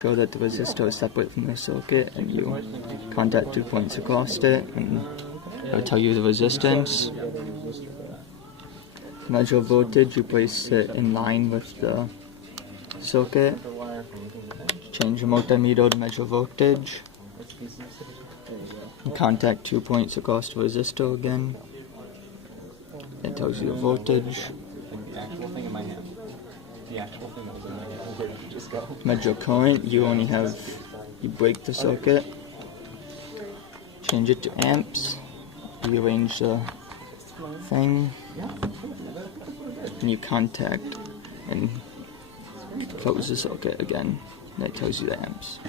Show that the resistor is separate from the circuit, and you contact 2 points across it, and it'll tell you the resistance. Measure voltage, you place it in line with the circuit. Change the multimeter to measure voltage. And contact 2 points across the resistor again. It tells you the voltage. Measure current, you break the circuit. Change it to amps. Rearrange the thing. And you contact and close the circuit again. That tells you the amps.